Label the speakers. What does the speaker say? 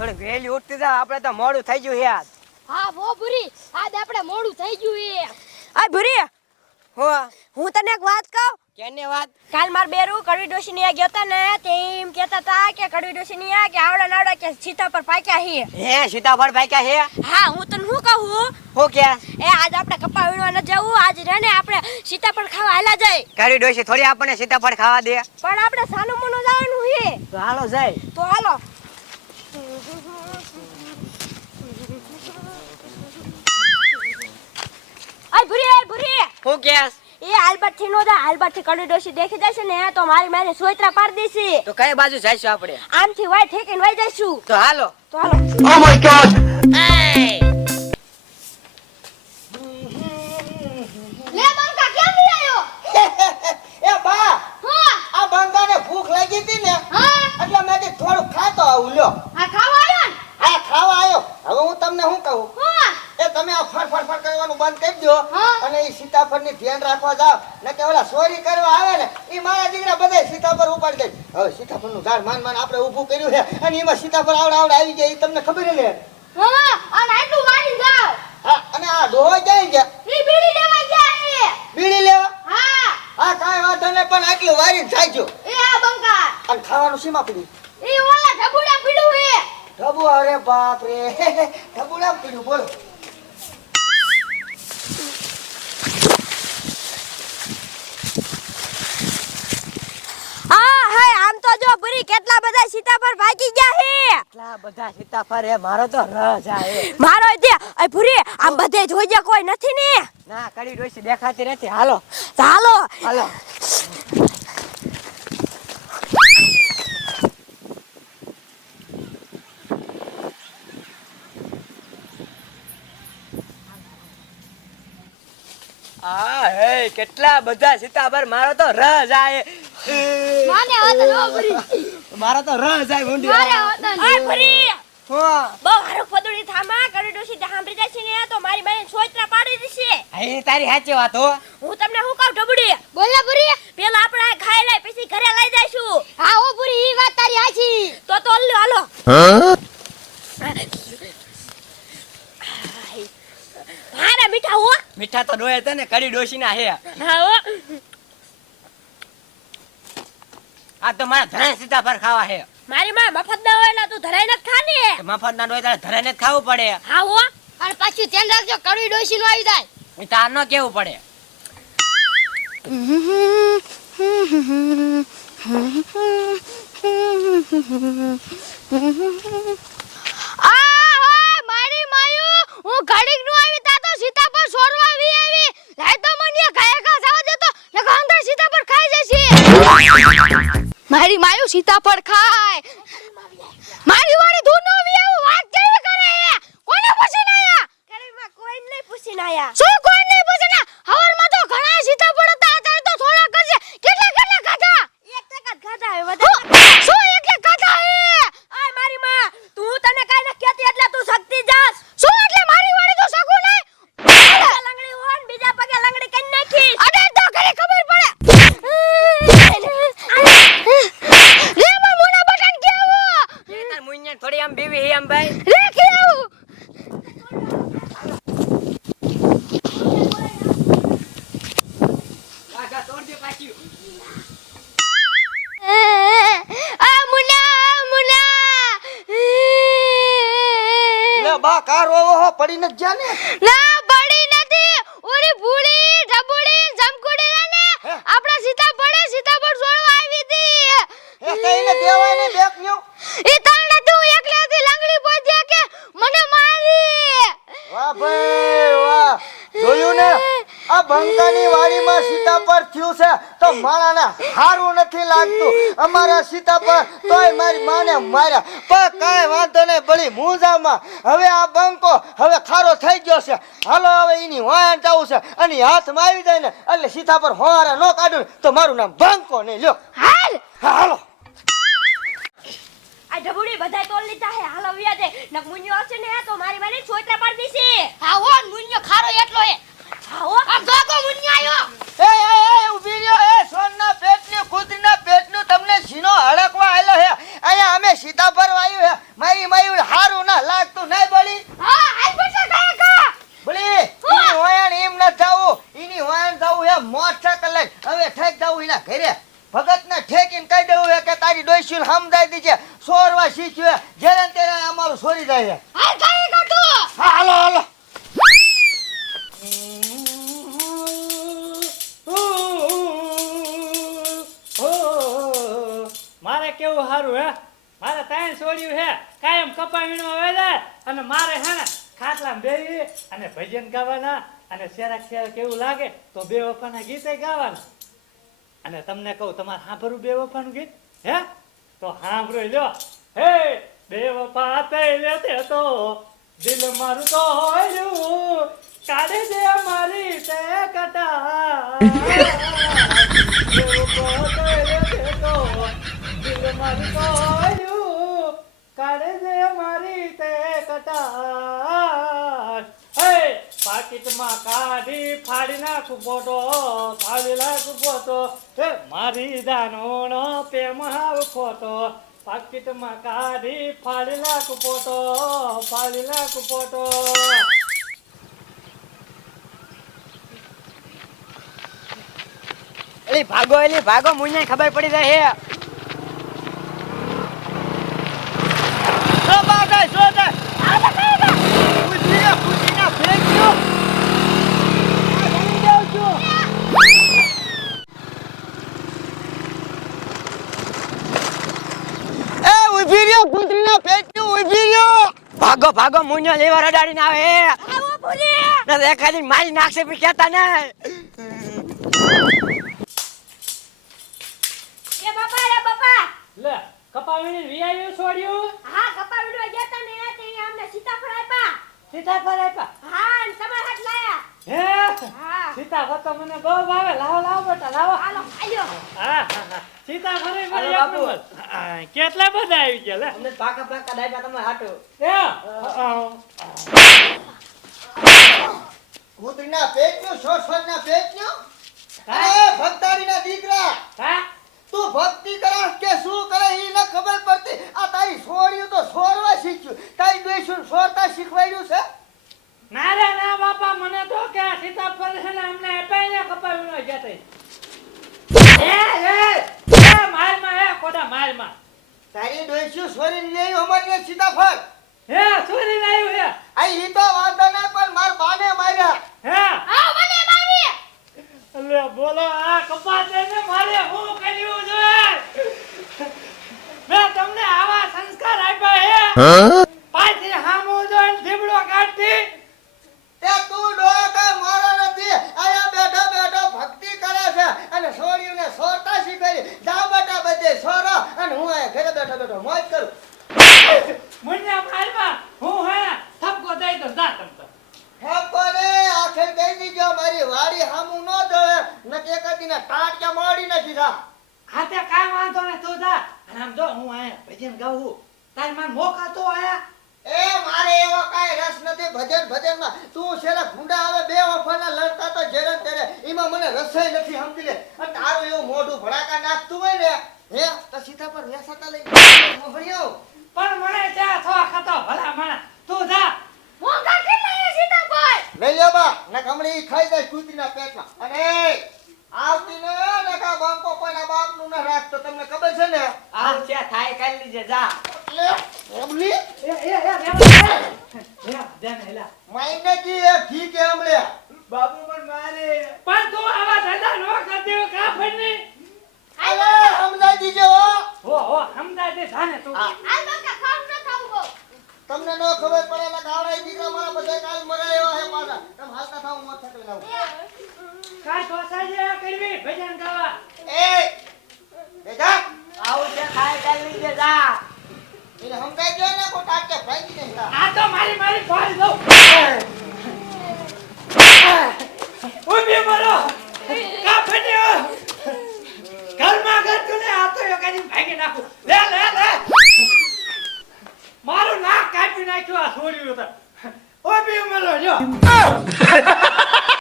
Speaker 1: થોડીક વહેલી ઉઠતી જા આપણે તો મોડું થઈ ગયું યાર.
Speaker 2: હા વો ભુરી આજ આપણે મોડું થઈ ગયું એ.
Speaker 3: આ ભૂરી
Speaker 1: હો.
Speaker 3: હું તને એક વાત કહું?
Speaker 1: કેને વાત?
Speaker 3: કાલ માર બેરું કડવી ડોશી ની ગયો હતા ને તે એમ કહેતા તા કે કડવી ડોશી ની આ કે આવડા નાવડા કે સીતા પર પાક્યા હે.
Speaker 1: હે સીતાફળ પાક્યા હે?
Speaker 3: હા હું તને શું કહું?
Speaker 1: હું કે?
Speaker 3: એ આજ આપણે કપા વીણવા ન જવું આજ રે ને આપણે સીતાફળ ખાવા હાલા જાય.
Speaker 1: કડવી ડોશી થોડી આપણને સીતાફળ ખાવા દે.
Speaker 3: પણ આપણે સાનું મનું જવાનું હે.
Speaker 1: તો હાલો જાય.
Speaker 3: તો હાલો. આય ભૂરી આય ભૂરી.
Speaker 1: હું કે
Speaker 3: એ આલબટથી નો જા આલબટથી કડવી ડોશી દેખી જશે ને તો મારી મારી સોયત્રા પાડી દેશે.
Speaker 1: તો કઈ બાજુ જઈશું આપણે?
Speaker 3: આમથી વાય ઠેકીને વાય જઈશું.
Speaker 1: તો હાલો.
Speaker 3: તો હાલો.
Speaker 2: લે બંકા કેમ નહીં આવ્યો
Speaker 4: એ બા
Speaker 2: હા
Speaker 4: આ બંગાને ભૂખ લાગી હતી ને
Speaker 2: હા
Speaker 4: એટલે મેં કીધું થોડું ખાતો આવું લ્યો
Speaker 2: આ ખાવા આવ્યો ને
Speaker 4: આ ખાવા આવ્યો હવે હું તમને શું કહું
Speaker 2: હા
Speaker 4: એ તમે આ ફર ફર ફર કરવાનું બંધ કરી દો
Speaker 2: હા.
Speaker 4: અને એ સીતાફળની ધ્યાન રાખવા જાવ. ને કે ઓલા ચોરી કરવા આવે ને એ મારા દીકરા બધા સીતાફળ ઉપાડી દે. હવે સીતાફળનું ઝાડ માન માન આપણે ઊભું કર્યું છે અને એમાં સીતાફળ આવડે આવડે આવી જાય એ તમને ખબર ને?
Speaker 2: હા અને આટલું વાળી જાવ
Speaker 4: હા અને આ ડોહો જાય છે
Speaker 2: ઈ બીડી લેવા ગયા
Speaker 4: બીડી લેવા?
Speaker 2: હા.
Speaker 4: હા કાંઈ વાંધો નહીં પણ આટલું વારી થાય જો
Speaker 2: એ આ બંકા
Speaker 4: અને ખાવાનું
Speaker 2: સીમા ઓલા ઢબુડા પીડું એ
Speaker 4: ઢબુ અરે બાપ રે ઢબુ ના પીડ્યું બોલો
Speaker 3: હા હાય આમ તો ભૂરી કેટલા બધા સીતાફળ ભાગી ગયા હે.
Speaker 1: આટલા બધા સીતાફળ હે મારો તો રસ આવે
Speaker 3: મારો દે અય ભૂરી આમ બધે જોઈએ કોઈ નથી ને?
Speaker 1: ના કડી ડોસી દેખાતી નથી. હાલો.
Speaker 3: હાલો.
Speaker 1: હાલો. આ હે કેટલા બધા સીતાફળ મારો તો રસ આવે
Speaker 2: માને હોત નો બુરી
Speaker 1: મારો તો રહ
Speaker 2: જાય હોત
Speaker 3: અય ભૂરી.
Speaker 1: હો.
Speaker 3: બહુ હારો ફદુડી થામા કરી ડોસી સાંભળી જશે ને તો મારી બેન સોચરા પાડી દેશે
Speaker 1: એ તારી સાચી વાત હો.
Speaker 3: હું તમને હું કહું ઢબુડી?
Speaker 2: બોલે બુરી
Speaker 3: પેલા આપણે ખાઈ લઈ પછી ઘરે લઈ જઈશું.
Speaker 2: હા ઓ ભૂરી ઈ વાત તારી સાચી.
Speaker 3: તો તો હાલો હારા મીઠા હો.
Speaker 1: મીઠા તો ડોય તને ને કડી ડોસી ના હે
Speaker 3: હા હો.
Speaker 1: આ તો મારા ધરાય સીતાફળ ખાવા હે.
Speaker 3: મારી માં મફત ના હોય તું ધરાય નથી ખાની
Speaker 1: મફત ના હોય તારે ધરાઈને જ ખાવું પડે.
Speaker 3: હા હો.
Speaker 2: અને પાછું ધ્યાન રાખજો કડવી ડોસી નો આવી જાય.
Speaker 1: તાર નો કેવું પડે.
Speaker 2: આ મારી માયુ હું ઘડીકનું મારી માયુ સીતાફળ ખાય. મારી વાળી ધૂન નો આવી આવું વાત કેવી કરે હે કોને પૂછીને આયા
Speaker 3: ઘરમાં કોઈ નહીં પૂછીને આયા
Speaker 2: શું કોઈ નહીં પૂછીને હવારમાં તો ઘણા સીતાફળ હતા અત્યારે તો થોડા કરશે કેટલા કેટલા ખાધા
Speaker 3: એક ટકા જ ખાધા હવે
Speaker 2: હું,
Speaker 3: વધારે
Speaker 2: શું એક એક ખાધા હે
Speaker 3: આય મારી માં તું તને કાઈ ન કહેતી એટલે તું શક્તિ જાસ
Speaker 2: શું એટલે મારી વાળી તો સગું નહીં
Speaker 3: પગે લંગડી હોય ને બીજા પગે લંગડી કરી નાખી
Speaker 2: અરે તો ઘરે ખબર પડે રે માર મોના બટન કેવું
Speaker 1: એ તાર મુન્યા થોડી આમ બીવી હે આમ ભાઈ?
Speaker 4: બા કાર પડી ન જા ને?
Speaker 2: ના બડી નથી. ઓરી ભૂડી ઢબુડી જમકુડી રે ને. આપણા સીતા પડે સીતા પર છોડવા આવી હતી.
Speaker 4: એ કઈને દેવાય ને બેક ન્યુ.
Speaker 2: એ તાણ નથી હું એકલી હતી લંગડી પહોંચ્યા કે મને મારી
Speaker 4: વાહ ભાઈ વાહ. જોયું ને? આ બંકાની વાડીમાં સીતાફળ થયું છે. તો મારાને હારું નથી લાગતું. અમારા સીતાફળ તોય મારી માને માર્યા. પણ કાંઈ વાંધો નહીં બળી મૂંઝામાં. હવે આ બંકો હવે ખારો થઈ ગયો છે. હાલો હવે એની જવું છે. અને હાથમાં આવી જાય ને એટલે સીતાફળ હોવારા ન કાઢું. તો મારું નામ બંકો નહીં લ્યો.
Speaker 2: હાલ.
Speaker 4: હા, હાલો.
Speaker 3: આ ઢબુડી બધાય તોલ લીધા હે. હાલો વ્યા દે. નક મુન્યો આવશે ને તો મારી મારી છોતરા પાડ દીશે.
Speaker 2: હા હો મુન્યો ખારો એટલો હે.
Speaker 3: હા હો.
Speaker 2: આમ જોકો મુન્યો આયો.
Speaker 4: એ એ એ ઊભી રહ્યો. એ સોનના પેટની ખુદના પેટનું તમને સીનો હડકવા આવેલો છે અહીંયા અમે સીતાફળ વાયું હે મારી માયું હારું ના લાગતું નહીં બળી
Speaker 2: હા આજ પછી કાકા
Speaker 4: બળી ઈની હોયણ એમ ન જાવું ઈની હોયણ જાવું હે મોટરસાઇકલ લઈને હવે ઠેક જાવું એના ઘરે ભગત ને ઠેકીને કહી દેવું હે કે તારી ડોસીને સમજાઈ દીજે સોરવા શીખ્યું હે જેને તેરે અમારું છોડી જાય હે
Speaker 2: હાલ
Speaker 4: હા હાલો હાલો.
Speaker 5: મારે કેવું સારું હે? મારે તાણ છોડ્યું હે કાયમ કપા વીણવા વેલા અને મારે હે ને ખાટલામાં બેહી અને ભજન ગાવાના. અને શેરા શેરા કેવું લાગે તો બે વફાના ગીતે ગાવાના. અને તમને કહું તમારે સાંભળવું બે વફાનું ગીત? હે? તો સાંભળો લ્યો. હે બેવફા વફા તઈ લેતે તો દિલ મારું તો હોયું કાઢી દે મારી તે કટા તો દિલ મારું તો હોયું કાઢે દે મારી તે કટા હે, પાકીટમાં કાઢી ફાડી નાખું ફોટો ફાડી નાખું ફોટો હે, મારી દાનોનો પ્રેમ હાવ ખોટો. પાકીટમાં કાઢી ફાડી નાખું ફોટો ફાડી નાખું
Speaker 1: ભાગો, એલી ભાગો મુન્ને ખબર પડી જાય હે
Speaker 4: સો બાગાય સો જાય ઉઠી રે ઉઠીને ફેંક્યો આ જમી જાઉં છું એ ઊભી રહ્યો કૂતરીના પેટનું ઊભી રહ્યો
Speaker 1: ભાગો ભાગો મુન્યો લેવા રડાડીને આવે. હે
Speaker 2: આવો ભૂલી.
Speaker 1: ને એખાદી મારી નાખશે પણ કેતા ને.
Speaker 3: એ બાપા રે બાપા.
Speaker 5: લે કપાવીને વીઆઈયું છોડ્યું?
Speaker 3: હા કપા વિડવા ગયા ને તે અમને સીતાફળ આપ્યા.
Speaker 5: સીતાફળ આપ્યા?
Speaker 3: હા તમારા હાથ લાયા.
Speaker 5: હે?
Speaker 3: હા.
Speaker 5: સીતાફળ તો મને બહુ ભાવે. લાવો લાવો બેટા લાવો.
Speaker 3: હાલો આયો
Speaker 5: હા હા ફરી એક
Speaker 1: બાપુ.
Speaker 5: કેટલા બધા આવી ગયા લે.
Speaker 1: અમને પાકા પાકા દાયકા તમે હાટો.
Speaker 5: એ,
Speaker 4: કૂતરીના પેટનું સોસવરના પેટનું?
Speaker 5: હા?
Speaker 4: અરે ભક્તારીના દીકરા
Speaker 5: હા?
Speaker 4: તું ભક્તિ કરાસ કે શું કરે એ ન ખબર પડતી આ તારી છોડ્યું તો સોરવા શીખ્યું તારી ડોઈશું સોરતા શીખવાડ્યું છે
Speaker 5: ના રે ના બાપા મને તો કે આ સીતાફળ છે ને અમને અપાઈને કપાવીનો ગયા તઈ. એ, એ, એ, મારમાં, એ, ખોટા મારમાં.
Speaker 4: તારી ડોઈશું સોરીને લઈ અમારી સીતાફળ
Speaker 5: હે, ચોરીને આવ્યું હે.
Speaker 4: આ ઈ તો વાંધો નહીં પણ માર બાને માર્યા.
Speaker 5: હે,
Speaker 2: આવો મને મારી
Speaker 5: અલે બોલો આ કપાસને મારે હું કર્યું છે? મેં તમને આવા સંસ્કાર આપ્યા હે પાછી હામું જોઈને ધીબડો કાઢતી
Speaker 4: તે તું ડોહા કાંઈ મારો નથી આયા બેઠો બેઠો ભક્તિ કરે છે અને છોડ્યુંને સોરતા શીખવાડી જા બેટા બધે સોરો અને હું અહીંયા ઘરે બેઠો બેઠો મોજ કરું
Speaker 5: મને મારમાં હું હે થપકો દઈ દઉં જા તમ તો
Speaker 4: ઠપકોને આખર કહી મારી વાડી હામું ન જોવે ન કે કદીને ટાટિયા મારી નથી જા
Speaker 5: હાથે કાંઈ વાંધો ને તું જા. અને આમ જો હું આયા ભજન ગાવું તારી માન મોકા તો આયા
Speaker 4: એ મારે એવો કાંઈ રસ નથી ભજન ભજનમાં. તું છેલ્લે ભૂંડા આવે બે વફાના લડતા તો જેરે ને તેરે. એમાં મને રસોઈ નથી સમજી લે. અને તારું એવું મોઢું ભડાકા નાખતું હોય ને હે તો સીધા પર વેસાતા લઈ મોહણિયો
Speaker 5: પણ મને ચા થવા ખાતો ભલા માણા તું જા.
Speaker 2: હું સીતાફળ
Speaker 4: લઈ લ્યો બા ને કમળી ખાઈ જાય કૂતરીના પેટમાં. અને આવતી ને નકા બાંકો કોઈના બાપનું ન રાખતો તમને ખબર છે ને?
Speaker 1: આ છે થાય કરી લીજે જા.
Speaker 4: લે
Speaker 5: એ એ ને
Speaker 4: માઈને કી એ ઘી કે હમણે
Speaker 1: બાબુ પણ મારે.
Speaker 5: પણ તું આવા ધંધા નો કરતી કા ફરની
Speaker 4: અરે સમજાઈ દીજો હો.
Speaker 5: હો હો સમજાય દે જાને તું.
Speaker 2: બાકા